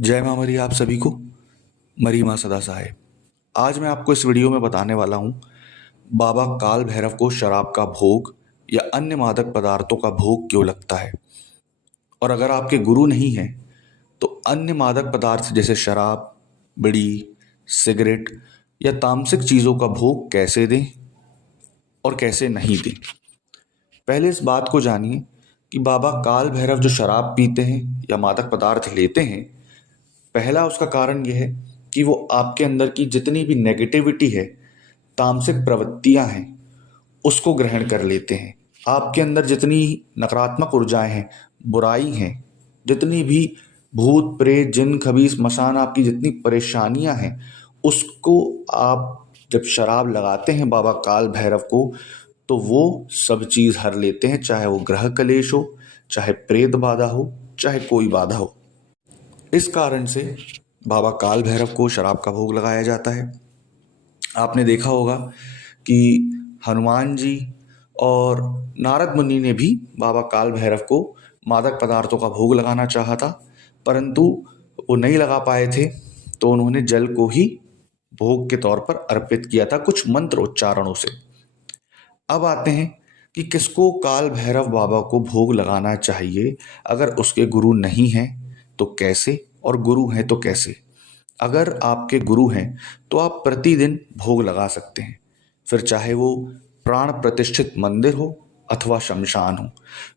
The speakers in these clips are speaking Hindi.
जय माँ मरी आप सभी को। मरी माँ सदा सहाय। आज मैं आपको इस वीडियो में बताने वाला हूँ बाबा काल भैरव को शराब का भोग या अन्य मादक पदार्थों का भोग क्यों लगता है, और अगर आपके गुरु नहीं हैं तो अन्य मादक पदार्थ जैसे शराब, बीड़ी, सिगरेट या तामसिक चीज़ों का भोग कैसे दें और कैसे नहीं दें। पहले इस बात को जानिए कि बाबा काल भैरव जो शराब पीते हैं या मादक पदार्थ लेते हैं, पहला उसका कारण यह है कि वो आपके अंदर की जितनी भी नेगेटिविटी है, तामसिक प्रवृत्तियां हैं, उसको ग्रहण कर लेते हैं। आपके अंदर जितनी नकारात्मक ऊर्जाएं हैं, बुराई हैं, जितनी भी भूत प्रेत जिन खबीस मसान आपकी जितनी परेशानियां हैं, उसको आप जब शराब लगाते हैं बाबा काल भैरव को, तो वो सब चीज़ हर लेते हैं, चाहे वो ग्रह कलेश हो, चाहे प्रेत बाधा हो, चाहे कोई बाधा हो। इस कारण से बाबा काल भैरव को शराब का भोग लगाया जाता है। आपने देखा होगा कि हनुमान जी और नारद मुनि ने भी बाबा काल भैरव को मादक पदार्थों का भोग लगाना चाहा था, परंतु वो नहीं लगा पाए थे, तो उन्होंने जल को ही भोग के तौर पर अर्पित किया था कुछ मंत्र उच्चारणों से। अब आते हैं कि किसको काल भैरव बाबा को भोग लगाना चाहिए। अगर उसके गुरु नहीं हैं तो कैसे, और गुरु हैं तो कैसे। अगर आपके गुरु हैं तो आप प्रतिदिन भोग लगा सकते हैं, फिर चाहे वो प्राण प्रतिष्ठित मंदिर हो अथवा शमशान हो।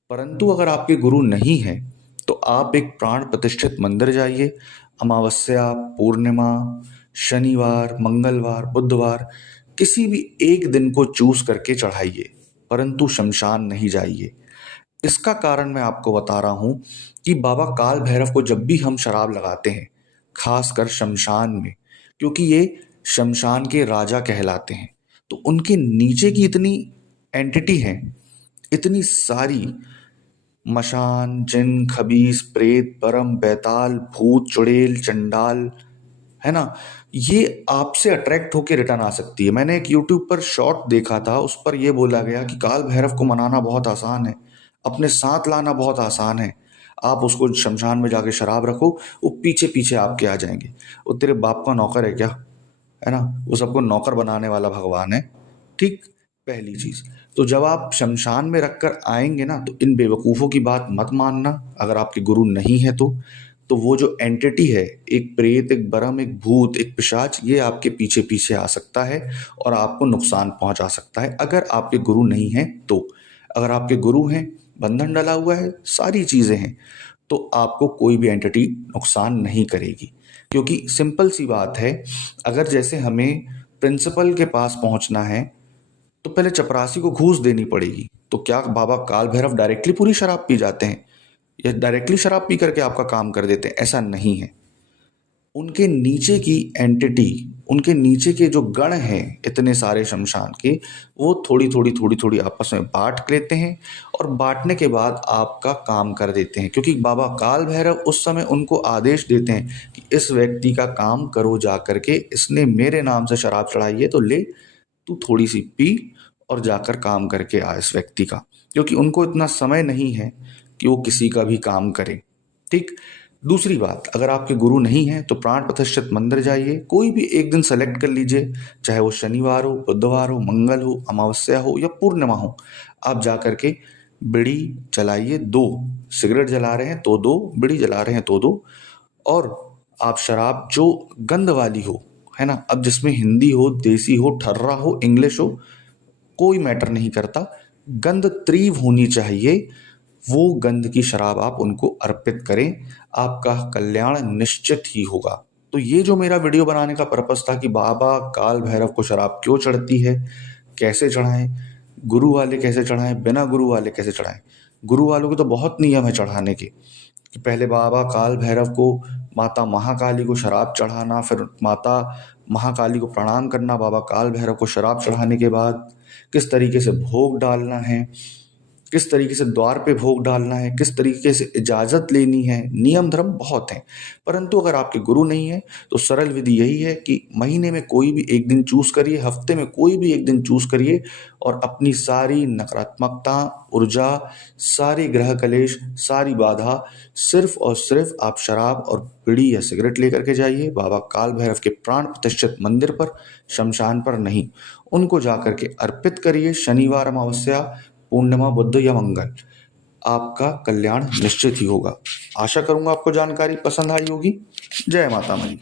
परंतु अगर आपके गुरु नहीं हैं तो आप एक प्राण प्रतिष्ठित मंदिर जाइए, अमावस्या, पूर्णिमा, शनिवार, मंगलवार, बुधवार, किसी भी एक दिन को चूज करके चढ़ाइए, परंतु शमशान नहीं जाइए। इसका कारण मैं आपको बता रहा हूं कि बाबा काल भैरव को जब भी हम शराब लगाते हैं, खासकर शमशान में, क्योंकि ये शमशान के राजा कहलाते हैं, तो उनके नीचे की इतनी एंटिटी हैं, इतनी सारी मशान, जिन, खबीस, प्रेत, परम, बैताल, भूत, चुड़ैल, चंडाल, है ना, ये आपसे अट्रैक्ट होकर रिटर्न आ सकती है। मैंने एक यूट्यूब पर शॉर्ट देखा था, उस पर यह बोला गया कि काल भैरव को मनाना बहुत आसान है, अपने साथ लाना बहुत आसान है। आप उसको शमशान में जाके शराब रखो, वो पीछे पीछे आपके आ जाएंगे। वो तेरे बाप का नौकर है क्या, है ना, वो सबको नौकर बनाने वाला भगवान है। ठीक, पहली चीज। तो जब आप शमशान में रखकर आएंगे ना, तो इन बेवकूफों की बात मत मानना। अगर आपके गुरु नहीं है तो वो जो एंटिटी है, एक प्रेत, एक बरम, एक भूत, एक पिशाच, ये आपके पीछे पीछे आ सकता है और आपको नुकसान पहुंचा सकता है अगर आपके गुरु नहीं हैं तो। अगर आपके गुरु हैं, बंधन डला हुआ है, सारी चीजें हैं, तो आपको कोई भी एंटिटी नुकसान नहीं करेगी। क्योंकि सिंपल सी बात है, अगर जैसे हमें प्रिंसिपल के पास पहुंचना है तो पहले चपरासी को घूस देनी पड़ेगी। तो क्या बाबा काल भैरव डायरेक्टली पूरी शराब पी जाते हैं या डायरेक्टली शराब पी करके आपका काम कर देते हैं? ऐसा नहीं है। उनके नीचे की एंटिटी, उनके नीचे के जो गण हैं इतने सारे शमशान के, वो थोड़ी थोड़ी आपस में बांट लेते हैं और बांटने के बाद आपका काम कर देते हैं। क्योंकि बाबा काल भैरव उस समय उनको आदेश देते हैं कि इस व्यक्ति का काम करो जा करके, इसने मेरे नाम से शराब चढ़ाई है तो ले, तू थोड़ी सी पी और जाकर काम करके आ इस व्यक्ति का। क्योंकि उनको इतना समय नहीं है कि वो किसी का भी काम करें। ठीक। दूसरी बात, अगर आपके गुरु नहीं हैं तो प्राण प्रतिष्ठित मंदिर जाइए, कोई भी एक दिन सेलेक्ट कर लीजिए, चाहे वो शनिवार हो, बुधवार हो, मंगल हो, अमावस्या हो या पूर्णिमा हो। आप जा करके बीड़ी जलाइए, दो, सिगरेट जला रहे हैं तो दो, बीड़ी जला रहे हैं तो दो, और आप शराब जो गंध वाली हो, है ना, अब जिसमें हिंदी हो, देसी हो, ठर्रा हो, इंग्लिश हो, कोई मैटर नहीं करता, गंध तीव्र होनी चाहिए, वो गंध की शराब आप उनको अर्पित करें, आपका कल्याण निश्चित ही होगा। तो ये जो मेरा वीडियो बनाने का पर्पस था कि बाबा काल भैरव को शराब क्यों चढ़ती है, कैसे चढ़ाएं, गुरु वाले कैसे चढ़ाएं, बिना गुरु वाले कैसे चढ़ाएं। गुरु वालों के तो बहुत नियम है चढ़ाने के, कि पहले बाबा काल भैरव को, माता महाकाली को शराब चढ़ाना, फिर माता महाकाली को प्रणाम करना, बाबा काल भैरव को शराब चढ़ाने के बाद किस तरीके से भोग डालना है, किस तरीके से द्वार पे भोग डालना है, किस तरीके से इजाज़त लेनी है, नियम धर्म बहुत हैं। परंतु अगर आपके गुरु नहीं है तो सरल विधि यही है कि महीने में कोई भी एक दिन चूज़ करिए, हफ्ते में कोई भी एक दिन चूज़ करिए और अपनी सारी नकारात्मकता, ऊर्जा, सारी ग्रह कलेश, सारी बाधा सिर्फ़ और सिर्फ़ आप शराब और बीड़ी या सिगरेट लेकर के जाइए बाबा काल भैरव के प्राण प्रतिष्ठित मंदिर पर, शमशान पर नहीं। उनको जाकर के अर्पित करिए शनिवार, अमावस्या, पूर्णिमा, बुध या मंगल। आपका कल्याण निश्चित ही होगा। आशा करूँगा आपको जानकारी पसंद आई होगी। जय माता मणि।